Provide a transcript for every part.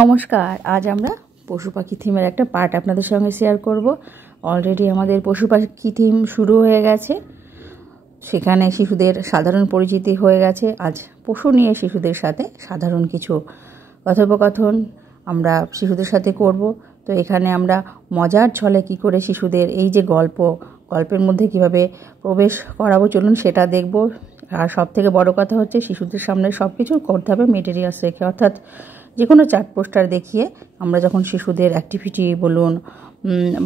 নমস্কার, আজ আমরা পশু পাখি থিমের একটা পার্ট আপনাদের সঙ্গে শেয়ার করব। অলরেডি আমাদের পশু পাখি থিম শুরু হয়ে গেছে, সেখানে শিশুদের সাধারণ পরিচিতি হয়ে গেছে। আজ পশু নিয়ে শিশুদের সাথে সাধারণ কিছু কথোপকথন আমরা শিশুদের সাথে করব। তো এখানে আমরা মজার ছলে কি করে শিশুদের এই যে গল্পের মধ্যে কিভাবে প্রবেশ করাবো চলুন সেটা দেখব। আর সব থেকে বড় কথা হচ্ছে শিশুদের সামনে সব কিছু করতে হবে মেটেরিয়ালস রেখে, অর্থাৎ যে কোনো চার্ট পোস্টার দেখিয়ে আমরা যখন শিশুদের অ্যাক্টিভিটি বলুন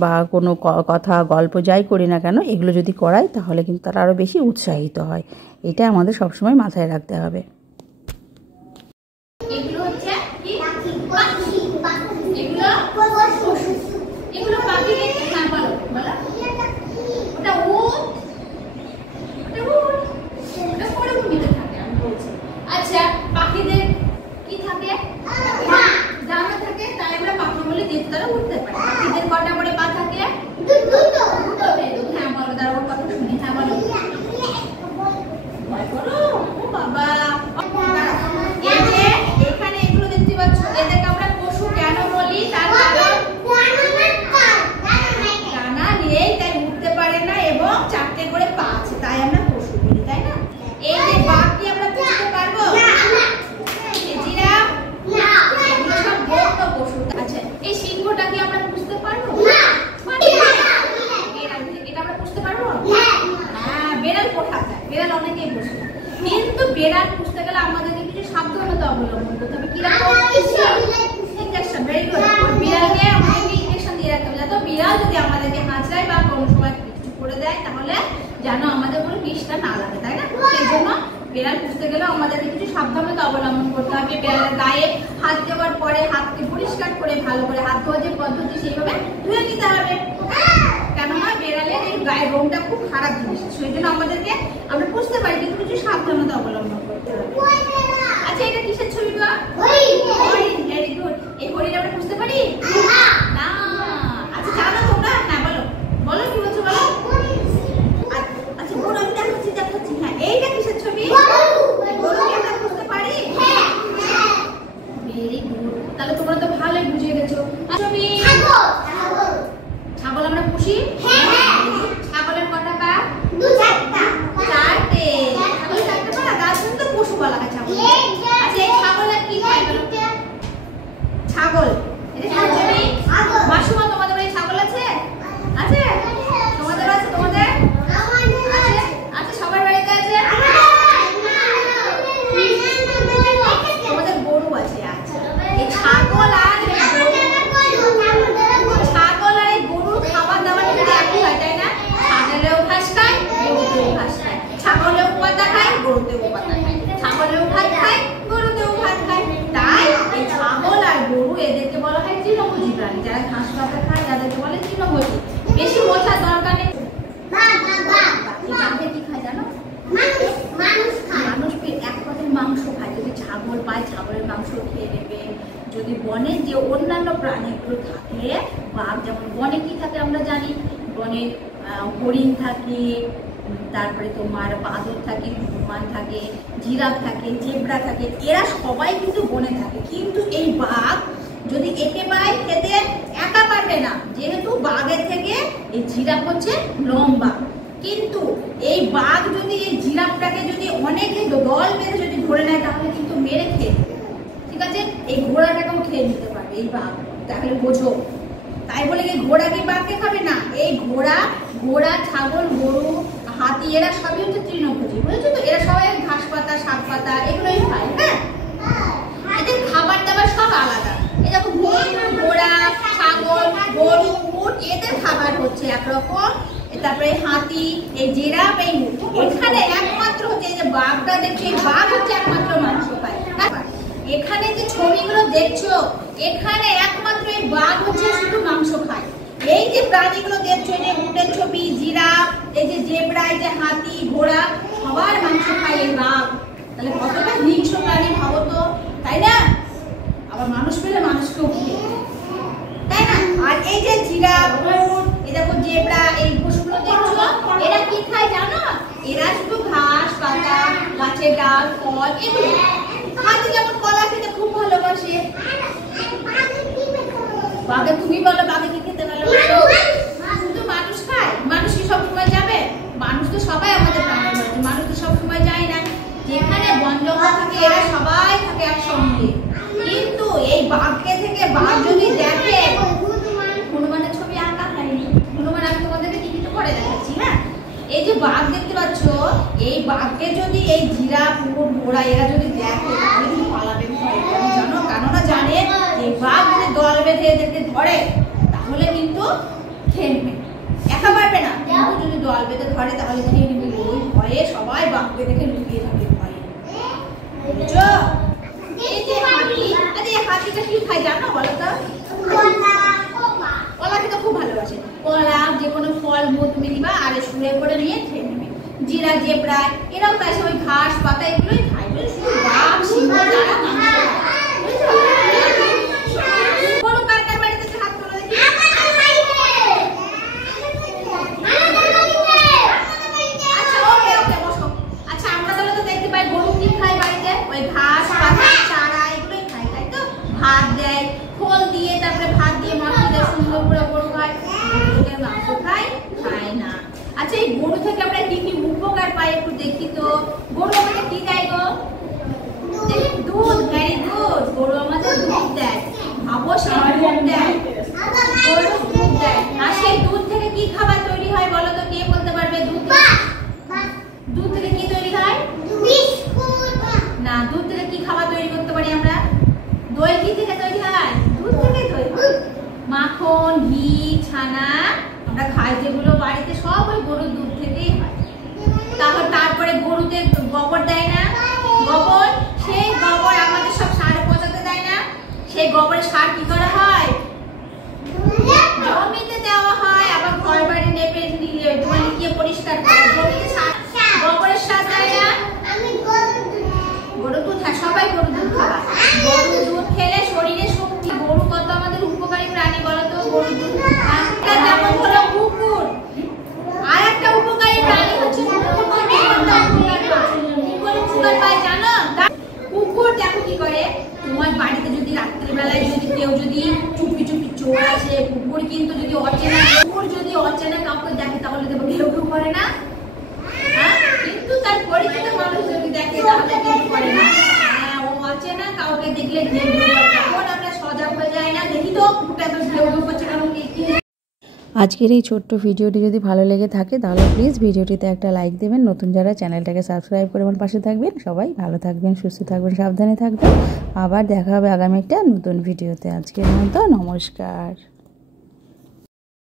বা কোনো কথা গল্প যাই করি না কেন, এগুলো যদি করাই তাহলে কিন্তু তারা আরও বেশি উৎসাহিত হয়। এটা আমাদের সবসময় মাথায় রাখতে হবে। কিন্তু বেড়াল পুষতে গেলে আমাদেরকে কিছু সাবধানতা অবলম্বন করতে হবে। কিরকম? ইনজেকশন। Very good. বিড়ালকে আমাদেরকে ইনজেকশন দিয়ে রাখতে হবে, যাতে বিড়াল যদি আমাদেরকে হাঁচড়ায় বা কোনো সময় কিছু করে দেয় তাহলে যেন আমাদের কোনো বিষটা না লাগে, তাই না? সেই জন্য বেড়াল পুষতে গেলে আমাদেরকে কিছু সাবধানতা অবলম্বন করতে হবে। বেড়ালের গায়ে হাত দেওয়ার পরে হাতকে পরিষ্কার করে ভালো করে হাত ধোয়ার যে পদ্ধতি সেইভাবে ধুয়ে নিতে হবে, কেননা বেড়ালের এই গায়ের রংটা খুব খারাপ জিনিস। সেই জন্য আমাদেরকে আমরা বুঝতে পারি কিন্তু কিছু সাবধানতা অবলম্বন করতে হবে। আচ্ছা, এটা কিসের ছবি? হরিণ। Very good. এই হরিণ আমরা বুঝতে পারি না? আচ্ছা, জানো তোমরা? হ্যাঁ, বলো বলো, কি বলছো বলো। আচ্ছা, গরু আমি দেখাচ্ছি। হ্যাঁ, এইটা কিসের ছবি? গরু আমরা বুঝতে পারি। Very good. তাহলে তোমরা তো ভালোই বুঝে গেছো। ছবি ছাগল আমরা পুষি। ছাগলের কটা পা? চারটে। ছাগলের চারটে পা, তার জন্য তো পশু বলা হয় ছাগল। আচ্ছা, এই ছাগলের কি খায়? ছাগল। এটা ছবি। মাসুমা, তোমাদের বাড়ি ছাগল আছে? আছে? তোমাদের আছে? তোমাদের আছে? সবার বাড়িতে আছে? তোমাদের গরু আছে? আচ্ছা, এই ছাগল আর খাবার দাবার একই হয়, তাই না? ছাগলেও ঘাস খায়, গরুতেও ঘাস খায়। ছাগলেও পাতা খায়, গরুতেও পাতা খায়। ছাগলেও ভাত খায়, গরুতেও ভাত খায়। তাই এই ছাগল আর গরু এদেরকে বলা হয় তৃণভোজী প্রাণী। যারা ঘাস পাতা খায় তাদেরকে বলে তৃণভোজী। বেশি বোঝার দরকার নেই। কি খায় জানো? মানুষ এক কথায় মাংস খায়। যদি ছাগল পায় ছাগলের মাংস খেয়ে নেবে। যদি বনে যে অন্যান্য প্রাণীগুলো থাকে, বাঘ যেমন বনে কি থাকে আমরা জানি, বনে হরিণ থাকে, তারপরে তোমার বাঁদর থাকে, হনুমান থাকে, জিরাফ থাকে, জেব্রা থাকে, এরা সবাই কিন্তু বনে থাকে। কিন্তু এই বাঘ যদি একে পায় খেতে একা পারবে না, যেহেতু বাঘের থেকে এই জিরাফ হচ্ছে লম্বা। কিন্তু এই বাঘ যদি এই জিরাফটাকে যদি অনেকে দল বেঁধে যদি ধরে নেয় তাহলে কিন্তু মেরে খেয়ে নেবে, ঠিক আছে? এই ঘোড়াটাকেও খেয়ে নিতে পারবে এই বাঘ। তাহলে বোঝো, তাই বলে এই ঘোড়া কি বাঘকে খাবে না? এই ঘোড়া, ছাগল, গরু, হাতি এরা সবই হচ্ছে তৃণভোজী, বুঝেছো তো? এরা সবাই ঘাস পাতা, শাক পাতা এগুলোই খায়। হ্যাঁ, এদের খাবার দাবার সব আলাদা। এই দেখো, ঘোড়া, ছাগল, গরু, উট এদের খাবার হচ্ছে একরকম। তারপরে হাতি, এই জিরাফ, এই এখানে একমাত্র হচ্ছে এই যে বাঘটা দেখছো, এই বাঘ হচ্ছে একমাত্র মাংস খায়। এখানে যে ছবিগুলো দেখছো, এখানে একমাত্র এই বাঘ হচ্ছে শুধু মাংস খায়। এই যে প্রাণীগুলো দেখছো, এই যে উটের ছবি, জিরাফ, এই যে জেব্রা, এই যে হাতি, ঘোড়া, সবার মাংস খায় এই বাঘ। তাহলে কতটা হিংস্র প্রাণী ভাবো তো, তাই না? আবার মানুষ পেলে মানুষকেও খেয়ে, তাই না? আর এই যে জিরাফ, উট, এই দেখো জেব্রা, এই পশুগুলো দেখছো, এরা কি খায় জানো? এরা শুধু ঘাস পাতা, গাছের ডাল, ফল এগুলো। হাতি যেমন কলা খেতে খুব ভালোবাসে, বাঘে তুমি বলো বাঘে কি খেতে ভালো শুধু মানুষ খায়? মানুষ কি সবসময় যাবে? মানুষ তো সবাই আমাদের প্রাণের মধ্যে, মানুষ তো সবসময় যায় না। যেখানে বন জঙ্গল থাকে এরা সবাই থাকে একসঙ্গে। কিন্তু এই বাঘকে থেকে বাঘ যদি দেখে, হনুমানের ছবি আঁকা হয়নি, হনুমান আমি তোমাদেরকে টিভিতে পড়ে দেখাচ্ছি। হ্যাঁ, এই যে বাঘ দেখতে পাচ্ছ, এই বাঘকে যদি এই জিরাফ, কুকুর, ঘোড়া এরা যদি দেখে তাহলে কিন্তু পালাবে ভয়। জানো কেননা জানে এই বাঘ যদি দল বেঁধে এদেরকে ধরে তাহলে কিন্তু খেয়ে নেবে, একা পারবে না, কিন্তু যদি দল বেঁধে ধরে তাহলে খেয়ে নেবে। ওই ভয়ে সবাই বাঘকে দেখে লুকিয়ে থাকে ভয়ে। বুঝছো? এই যে হাতি, আরে হাতিটা কি খায় জানো বলো তো? কলা খেতে খুব ভালোবাসে। কলা, যে কোনো ফল মূল তুমি নিবা আর শুয়ে করে নিয়ে খেয়ে নেবে। জিরা, জেব্রা এরাও তাই সবাই ঘাস পাতা এগুলোই খায়। শুধু বাঘ, সিংহ তারা মাংস খায়। কোনো কার কার বাড়িতে হাত তোলো দেখি। আচ্ছা ওকে ওকে বসো। আচ্ছা আমরা তাহলে তো দেখতে পাই গরু কি খায় বাড়িতে? ওই ঘাস পাতা চারা এগুলোই খায়, তাই তো? ভাত দেয়, খোল দিয়ে, তারপরে ভাত দিয়ে মাটি দিয়ে সুন্দর করে গরু খায়। মাংস খায়? খায় না। আচ্ছা এই গরু থেকে আমরা কি কি উপকার পাই একটু দেখি তো। গরু আমাদের কি দেয় গো? দুধ। Very good. গরু আমাদের দুধ দেয়। ভাবো সে দুধ দেয়, গরু দুধ দেয়। আর সেই দুধ থেকে কি খাবার তৈরি হয় বলো তো? কে বলতে পারবে? দুধ থেকে কি তৈরি হয়? না, দুধ থেকে কি খাবার তৈরি করতে পারি আমরা? দই কি থেকে তৈরি হয়? দুধ থেকে তৈরি হয়। মাখন, ঘি, ছানা আমরা খাই যেগুলো বাড়িতে সব ওই গরুর দুধ থেকেই হয়। তারপরে গরুদের গোবর দেয় না? গোবর, সেই গোবর আমাদের সব সারে পচাতে দেয় না? সেই গোবরের সার কি করা হয়? জমিতে দেওয়া হয়। আবার ঘর বাড়ি নেপে লিখিয়ে পরিষ্কার করে জমিতে গোবরের সার দেয় না? গরুর দুধ, হ্যাঁ সবাই গরুর দুধ খাওয়া। গরুর দুধ খেলে শরীরে শক্তি। গরু কত আমাদের উপকারী প্রাণী বলো তো? গরুর দুধ। যেমন হলো কুকুর, আর একটা উপকারী প্রাণী হচ্ছে কুকুর। উপকার পায় জানো? কুকুর দেখো কি করে, তোমার বাড়িতে যদি রাত্রিবেলায় যদি কেউ যদি চুপি চুপি চোর আসে, কুকুর কিন্তু যদি অচেনা কাউকে দেখে তাহলে দেখো কেউ কেউ করে না? হ্যাঁ, কিন্তু তার পরিচিত মানুষ যদি দেখে তাহলে কেউ করে না। হ্যাঁ, ও অচেনা কাউকে দেখলে ঘেউ ঘেউ করে। তখন আমরা সজাগ হয়ে যাই না? দেখি তো কুকুরটা তো ঘেউ ঘেউ করছে কারণ কি? আজকের এই ছোট্ট ভিডিওটি যদি ভালো লেগে থাকে তাহলে প্লিজ ভিডিওটিতে একটা লাইক দেবেন। নতুন যারা চ্যানেলটাকে সাবস্ক্রাইব করে আমার পাশে থাকবেন। সবাই ভালো থাকবেন, সুস্থ থাকবেন, সাবধানে থাকবেন। আবার দেখা হবে আগামী একটা নতুন ভিডিওতে। আজকের মতো নমস্কার।